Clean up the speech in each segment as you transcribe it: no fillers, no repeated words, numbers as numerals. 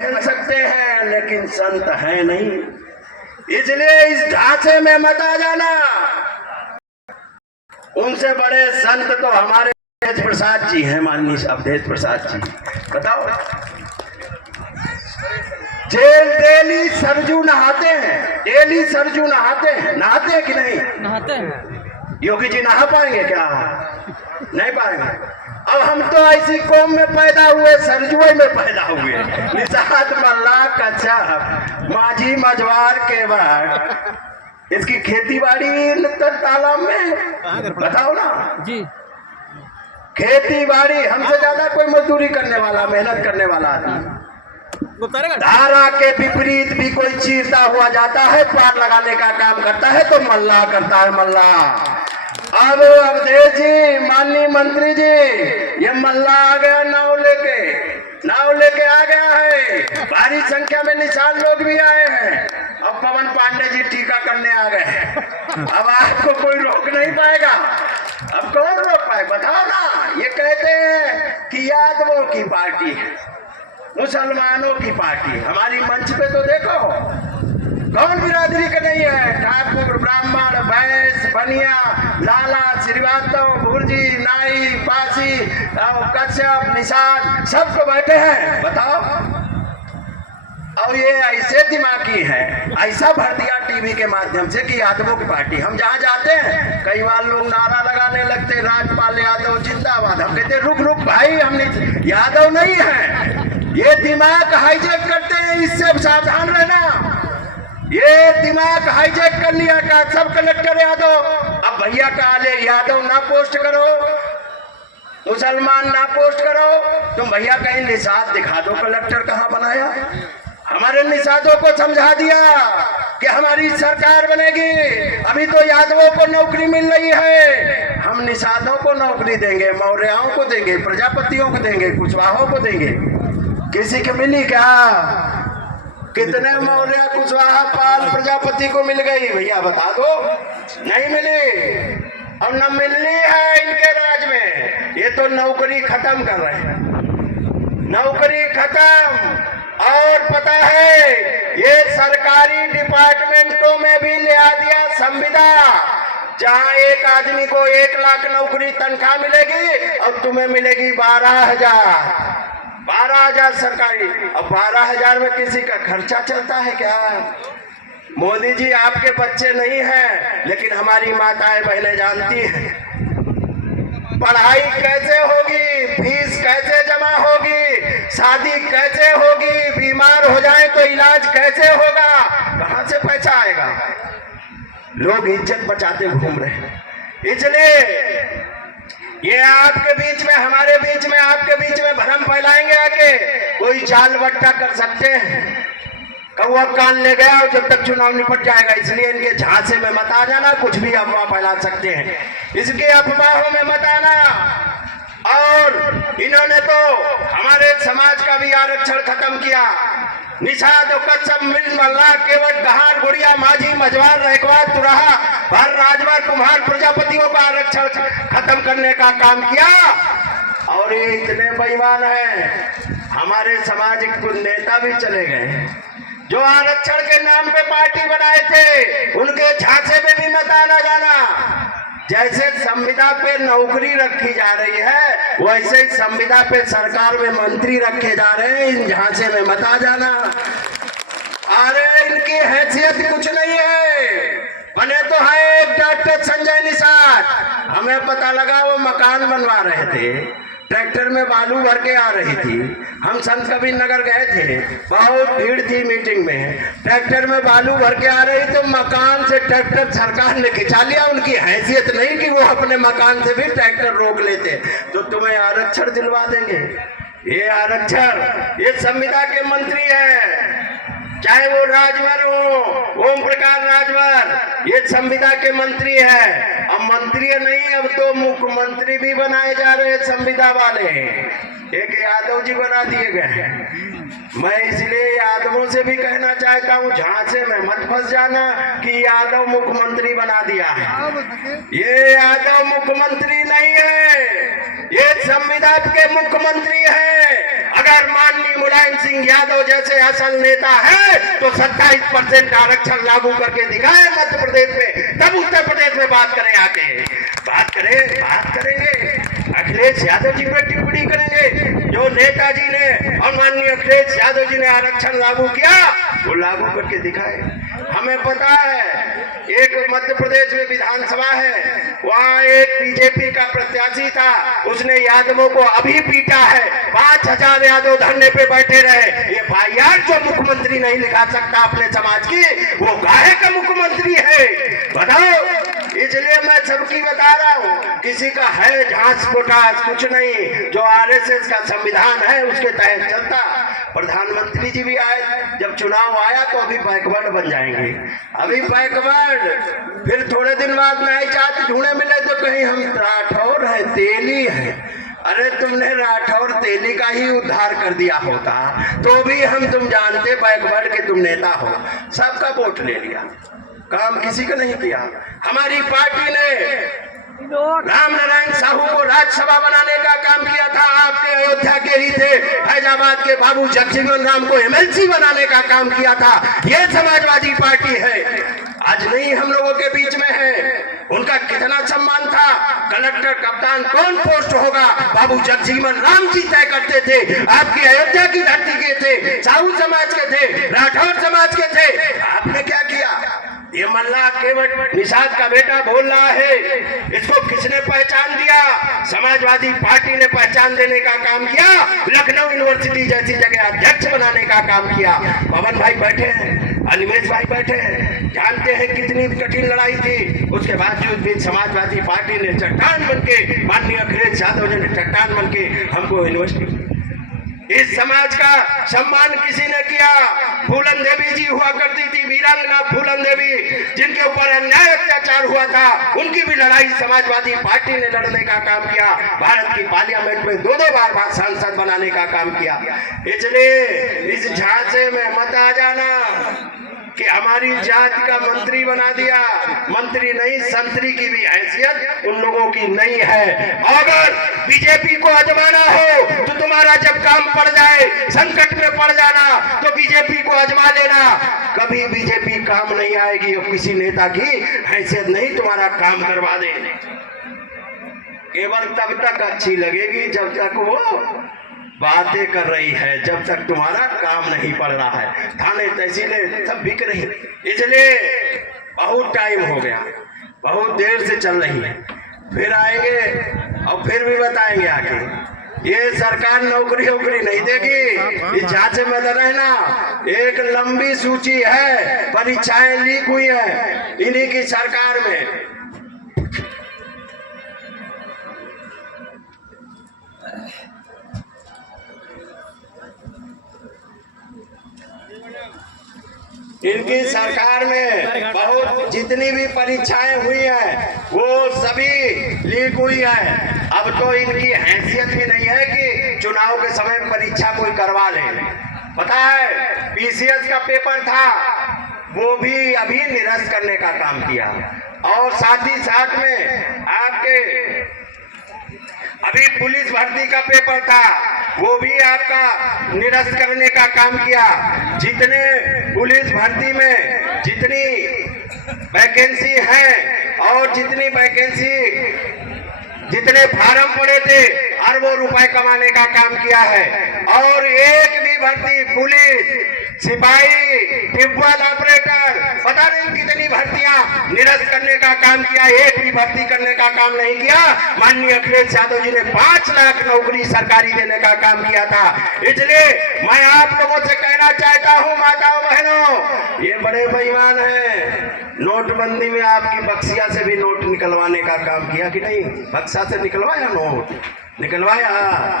कह सकते हैं लेकिन संत है नहीं, इसलिए इस ढांचे में मत आ जाना। उनसे बड़े संत तो हमारे अवधेश प्रसाद जी हैं, माननीय अवधेश प्रसाद जी। बताओ, जेल डेली सरजू नहाते हैं, डेली सरजू नहाते हैं, नहाते हैं कि नहीं? नहाते हैं। योगी जी नहा पाएंगे क्या? नहीं पाएंगे। अब हम तो ऐसी कौम में पैदा हुए, सरजुए में पैदा हुए, निषाद मल्ला कच्छप माझी मझवार के बाद इसकी खेती बाड़ी तालाब में। बताओ ना जी, खेती बाड़ी हमसे ज्यादा कोई मजदूरी करने वाला, मेहनत करने वाला आदमी। धारा के विपरीत भी कोई चीरता हुआ जाता है, पार लगाने का काम करता है तो मल्ला करता है, मल्ला। अब अवधेश जी, माननीय मंत्री जी, ये मल्ला आ गया, नाव लेके आ गया है। भारी संख्या में निशान लोग भी आए हैं। अब पवन पांडे जी टीका करने आ गए। अब आपको कोई रोक नहीं पाएगा। अब कौन रोक पाए? बताओ ना। ये कहते हैं कि यादवों की पार्टी है, मुसलमानों की पार्टी। हमारी मंच पे तो देखो कौन बिरादरी का नहीं है। ठाकुर, ब्राह्मण, वैश्य, बनिया, लाला, श्रीवास्तव, भुर्जी, नाई, पासी, कश्यप, निषाद, सब तो बैठे हैं। बताओ। और ये ऐसे दिमागी है, ऐसा भर दिया टीवी के माध्यम से कि यादवों की पार्टी। हम जहाँ जाते हैं कई बार लोग नारा लगाने लगते, राजपाल यादव जिंदाबाद। हम कहते रुक रुक भाई, हम यादव नहीं है। ये दिमाग हाईजैक करते हैं, इससे सावधान रहना। ये दिमाग हाईजैक कर लिया का सब कलेक्टर यादव। अब भैया का आले यादव ना पोस्ट करो, मुसलमान ना पोस्ट करो, तुम भैया कहीं निषाद दिखा दो, कलेक्टर कहाँ बनाया। हमारे निषादों को समझा दिया कि हमारी सरकार बनेगी। अभी तो यादवों को नौकरी मिल रही है, हम निषादों को नौकरी देंगे, मौर्याओं को देंगे, प्रजापतियों को देंगे, कुशवाहों को देंगे। किसी को मिली क्या? कितने मौर्य, कुशवाहा, पाल, प्रजापति को मिल गई? भैया बता दो। नहीं मिली। अब न मिलनी है इनके राज में। ये तो नौकरी खत्म कर रहे हैं, नौकरी खत्म। और पता है ये सरकारी डिपार्टमेंटों में भी ले आ दिया संविदा, जहां एक आदमी को 1 लाख नौकरी तनख्वाह मिलेगी और तुम्हें मिलेगी 12,000। 12,000 सरकारी। अब 12,000 में किसी का खर्चा चलता है क्या? मोदी जी, आपके बच्चे नहीं हैं, लेकिन हमारी माताएं बहनें जानती हैं पढ़ाई कैसे होगी, फीस कैसे जमा होगी, शादी कैसे होगी, बीमार हो जाए तो इलाज कैसे होगा, कहां से पैसा आएगा। लोग इज्जत बचाते घूम रहे हैं। इसलिए ये आपके बीच में, हमारे बीच में, आपके बीच में भ्रम फैलाएंगे आके, कोई चाल बट्टा कर सकते हैं। कौवा कान ले गया और जब तक चुनाव निपट जाएगा, इसलिए इनके झांसे में मत आ जाना। कुछ भी अफवाह फैला सकते हैं, इसके अफवाहों में मत आना। और इन्होंने तो हमारे समाज का भी आरक्षण खत्म किया। निषाद, कच्छप, मिल, मल्ला, केवट, गहार, गुड़िया, माझी, मझवार, रैकवा, तुराहा, भर, राजवर, कुम्हार, प्रजापतियों का आरक्षण खत्म करने का काम किया। और ये इतने बेईमान हैं, हमारे सामाजिक कुछ नेता भी चले गए जो आरक्षण के नाम पे पार्टी बनाए थे, उनके झांसे में भी मत आना जाना। जैसे संविदा पे नौकरी रखी जा रही है, वैसे ही संविदा पे सरकार में मंत्री रखे जा रहे हैं, इन झांसे में मत आ जाना। अरे इनकी हैसियत कुछ नहीं है। बने तो है एक डॉक्टर संजय निषाद, हमें पता लगा वो मकान बनवा रहे थे, ट्रैक्टर में बालू भर के आ रही थी। हम संत कबीर नगर गए थे, बहुत भीड़ थी मीटिंग में, ट्रैक्टर में बालू भर के आ रही तो मकान से ट्रैक्टर सरकार ने खिंचा लिया। उनकी हैसियत नहीं कि वो अपने मकान से भी ट्रैक्टर रोक लेते। तो तुम्हें आरक्षण दिलवा देंगे। ये आरक्षण, ये संविदा के मंत्री है, चाहे वो राजभर हो, ओम प्रकाश राजभर, ये संविदा के मंत्री है। अब मंत्री नहीं, अब तो मुख्यमंत्री भी बनाए जा रहे हैं संविदा वाले। एक यादव जी बना दिए गए हैं। मैं इसलिए यादवों से भी कहना चाहता हूँ, झांसे में मत फंस जाना कि यादव मुख्यमंत्री बना दिया है। ये यादव मुख्यमंत्री नहीं है, ये संविधान के मुख्यमंत्री है। अगर माननीय मुलायम सिंह यादव जैसे असल नेता है तो 27% आरक्षण लागू करके दिखाए मध्य प्रदेश में, तब उत्तर प्रदेश में बात करें, आके बात करेंगे। अखिलेश यादव जी पर टिप्पणी करेंगे। जो नेताजी ने और माननीय अखिलेश यादव जी ने आरक्षण लागू किया वो लागू करके दिखाए। हमें पता है एक मध्य प्रदेश में विधानसभा है, वहाँ एक बीजेपी का प्रत्याशी था, उसने यादवों को अभी पीटा है। 5000 यादव धरने पे बैठे रहे। ये भाईयार जो मुख्यमंत्री नहीं लिखा सकता अपने समाज की, वो काहे का मुख्यमंत्री है बताओ। इसलिए मैं सबकी बता रहा हूँ, किसी का है झांस पोटास कुछ नहीं, जो आरएसएस का संविधान है उसके तहत चलता। प्रधानमंत्री जी भी आए, जब चुनाव आया तो अभी बैकवर्ड बन जाएंगे, अभी बैकवर्ड। फिर थोड़े दिन बाद नए जाति ढूंढे मिले तो कहीं हम राठौर है, तेली है। अरे तुमने राठौर तेली का ही उद्धार कर दिया होता तो भी हम तुम जानते बैकवर्ड के तुम नेता हो। सबका वोट ले लिया, काम किसी का नहीं किया। हमारी पार्टी ने राम नारायण साहू को राज्यसभा बनाने का काम किया था, आपके अयोध्या के ही थे। फैजाबाद के बाबू जगजीवन राम को एमएलसी बनाने का काम किया था। ये समाजवादी पार्टी है, आज नहीं हम लोगों के बीच में है। उनका कितना सम्मान था। कलेक्टर कप्तान कौन पोस्ट होगा, बाबू जगजीवन राम जी तय करते थे। आपकी अयोध्या की धरती के थे, साहू समाज के थे, राठौर समाज के थे। आपने क्या किया? ये मल्ला केवट निषाद का बेटा बोल रहा है, इसको किसने पहचान दिया? समाजवादी पार्टी ने पहचान देने का काम किया, लखनऊ यूनिवर्सिटी जैसी जगह अध्यक्ष बनाने का काम किया। पवन भाई बैठे हैं, अनिमेश भाई बैठे हैं, जानते हैं कितनी कठिन लड़ाई थी। उसके बावजूद भी समाजवादी पार्टी ने चट्टान बन के, माननीय अखिलेश यादव जी ने चट्टान बन के हमको यूनिवर्सिटी। इस समाज का सम्मान किसी ने किया? फूलन देवी जी हुआ करती थी, वीरांगना फूलन देवी, जिनके ऊपर अन्याय अत्याचार हुआ था, उनकी भी लड़ाई समाजवादी पार्टी ने लड़ने का काम किया। भारत की पार्लियामेंट में 2-2 बार सांसद बनाने का काम किया। इसलिए इस झांसे में मत आ जाना कि हमारी जाति का मंत्री बना दिया। मंत्री नहीं, संतरी की भी हैसियत उन लोगों की नहीं है। अगर बीजेपी को आजमाना हो तो तुम्हारा जब काम पड़ जाए, संकट में पड़ जाना, तो बीजेपी को आजमा लेना। कभी बीजेपी काम नहीं आएगी और किसी नेता की हैसियत नहीं तुम्हारा काम करवा दे। केवल तब तक अच्छी लगेगी जब तक वो बातें कर रही है, जब तक तुम्हारा काम नहीं पड़ रहा है। थाने तहसीलें सब बिक रही, इसलिए बहुत टाइम हो गया, बहुत देर से चल रही है। फिर आएंगे और फिर भी बताएंगे आगे। ये सरकार नौकरी वोकरी नहीं देगी, इस झांसे में रहना। एक लंबी सूची है, परीक्षाएं लीक हुई है इन्हीं की सरकार में। इनकी सरकार में बहुत जितनी भी परीक्षाएं हुई हैं वो सभी लीक हुई है। अब तो इनकी हैसियत भी नहीं है कि चुनाव के समय परीक्षा कोई करवा ले। पता है पीसीएस का पेपर था, वो भी अभी निरस्त करने का काम किया। और साथ ही साथ में आपके अभी पुलिस भर्ती का पेपर था, वो भी आपका निरस्त करने का काम किया। जितने पुलिस भर्ती में जितनी वैकेंसी है और जितने फार्म पड़े थे, अरबों रुपए कमाने का काम किया है। और एक भी भर्ती, पुलिस, सिपाही, ट्यूबवेल ऑपरेटर, पता नहीं कितनी भर्तियां निरस्त करने का काम किया, एक भी भर्ती करने का काम नहीं किया। माननीय अखिलेश यादव जी ने 5 लाख नौकरी सरकारी देने का काम किया था। इसलिए मैं आप लोगों से कहना चाहता हूं, माताओं बहनों, ये बड़े बेईमान हैं। नोटबंदी में आपकी बक्सिया से भी नोट निकलवाने का काम किया कि नहीं? बक्सा से निकलवाया नोट, निकलवाया,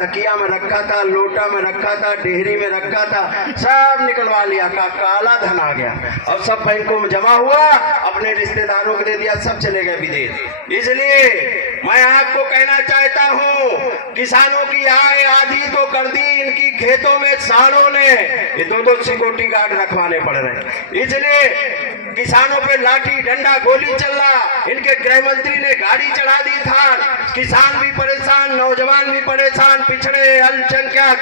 तकिया में रखा था, लोटा में रखा था, डेहरी में रखा था, सब निकलवा लिया। काला धन आ गया और सब बैंकों में जमा हुआ, अपने रिश्तेदारों को दे दिया, सब चले गए विदेश। इसलिए मैं आपको कहना चाहता हूँ, किसानों की आय आधी तो कर दी, इनकी खेतों में सांडों ने ये दो सिक्योरिटी गार्ड रखवाने पड़ रहे। इसलिए किसानों पे लाठी डंडा गोली चल रहा, इनके गृह मंत्री ने गाड़ी चढ़ा दी था, किसान भी परेशान, नौजवान भी परेशान, पिछड़े अल्पसंख्यक,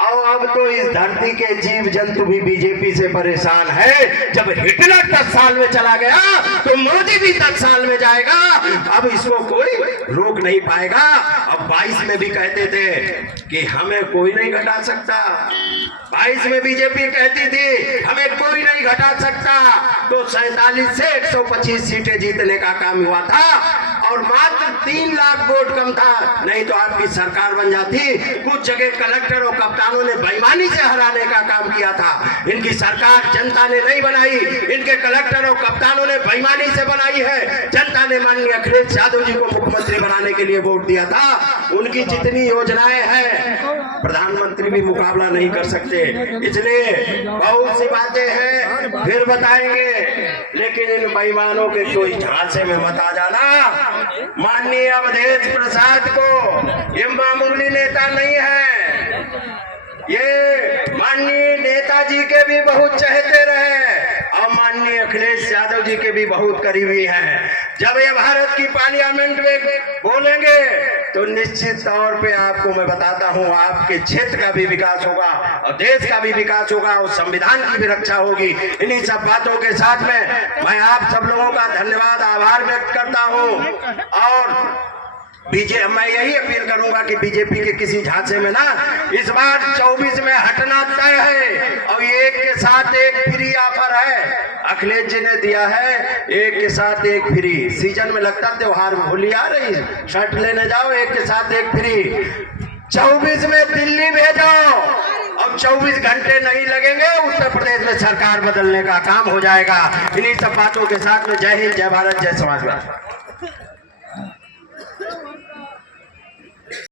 और अब तो इस धरती के जीव जंतु भी बीजेपी से परेशान है। जब हिटलर 10 साल में चला गया तो मोदी भी 10 साल में जाएगा, अब इसको कोई रोक नहीं पाएगा। अब 22 में भी कहते थे कि हमें कोई नहीं घटा सकता, 22 में बीजेपी कहती थी हमें कोई नहीं घटा सकता, तो 47 से 125 सीटें जीतने का काम हुआ था और मात्र 3 लाख वोट कम था, नहीं तो आपकी सरकार बन जाती। कुछ जगह कलेक्टर और कप्तानों ने बेईमानी से हराने का काम किया था, इनकी सरकार जनता ने नहीं बनाई, इनके कलेक्टर और कप्तानों ने बेईमानी से बनाई है। जनता ने माननीय अखिलेश यादव जी को मुख्यमंत्री बनाने के लिए वोट दिया था। उनकी जितनी योजनाएं हैं प्रधानमंत्री भी मुकाबला नहीं कर सकते। इसलिए बहुत सी बातें हैं, फिर बताएंगे, लेकिन इन बेईमानों के कोई झांसे में मत आ जाना। माननीय अवधेश प्रसाद को ये मामूली नेता नहीं है, ये माननीय नेताजी के भी बहुत चहेते रहे और माननीय अखिलेश यादव जी के भी बहुत करीबी हैं। जब ये भारत की पार्लियामेंट में बोलेंगे तो निश्चित तौर पे आपको मैं बताता हूं, आपके क्षेत्र का भी विकास होगा और देश का भी विकास होगा और संविधान की भी रक्षा होगी। इन्हीं सब बातों के साथ में मैं आप सब लोगों का धन्यवाद आभार व्यक्त करता हूं और मैं यही अपील करूंगा कि बीजेपी के किसी झांसे में ना, इस बार 24 में हटना तय है और एक के साथ एक फ्री ऑफर है, अखिलेश जी ने दिया है, एक के साथ एक फ्री। सीजन में लगता त्योहार में होली आ रही, शर्ट लेने जाओ एक के साथ एक फ्री। 24 में दिल्ली भेजो और 24 घंटे नहीं लगेंगे, उत्तर प्रदेश में सरकार बदलने का काम हो जाएगा। इन्हीं सब बातों के साथ में जय हिंद, जय भारत, जय समाजवाद।